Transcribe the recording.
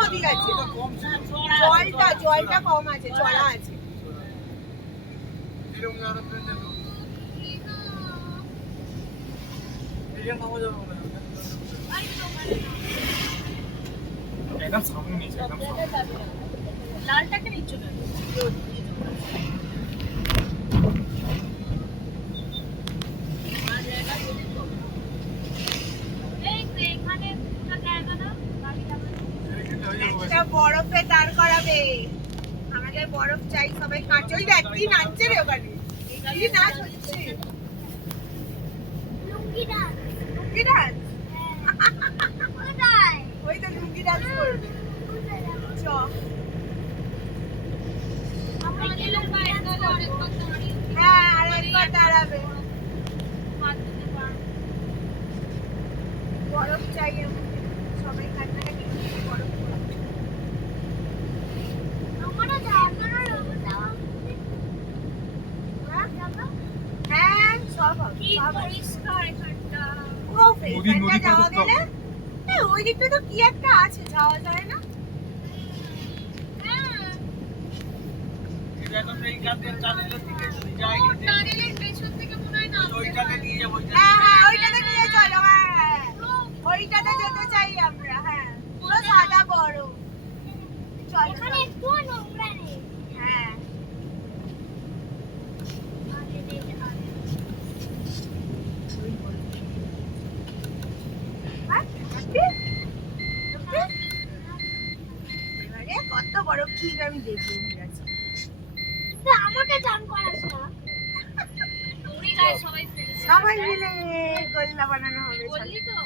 নদী আছে, জলটা কম আছে, চড়া আছে। একদম সামনে নিচে, একদম সামনে। লালটাকে নিচ্ছ কেন? একটা বরফে দাঁড় করাবে, আমাদের বরফ চাই, সবাই কাঁচই দেখ কি নাচছে রে ওখানে, কি নাচ হচ্ছে, লুঙ্গি ডান্স, ওই তো লুঙ্গি ডান্স করবে। চ হ্যাঁ, আর একবার দাঁড়াবে, বরফ চাই আমাদের, সবাই কান্নাকাটি করছে, বরফ করছে। হ্যাঁ, সব হবে, সব হবে। ও, এইখানটা যাওয়া গেলে ওই দিকটা তো কি একটা আছে, যাওয়া যায় না? হ্যাঁ হ্যাঁ, ওইটাতে নিয়ে চলো, হ্যাঁ ওইটাতে যেতে চাই আমরা, হ্যাঁ পুরো সাদা বরফ, চলো হ্যাঁ। এবারে কত বরফ ঠিক আমি দেখবো, ঠিক আছে। আমাকে চান করাস না, সবাই সবাই মিলে গোল্লা বানানো হবে, বললি তো।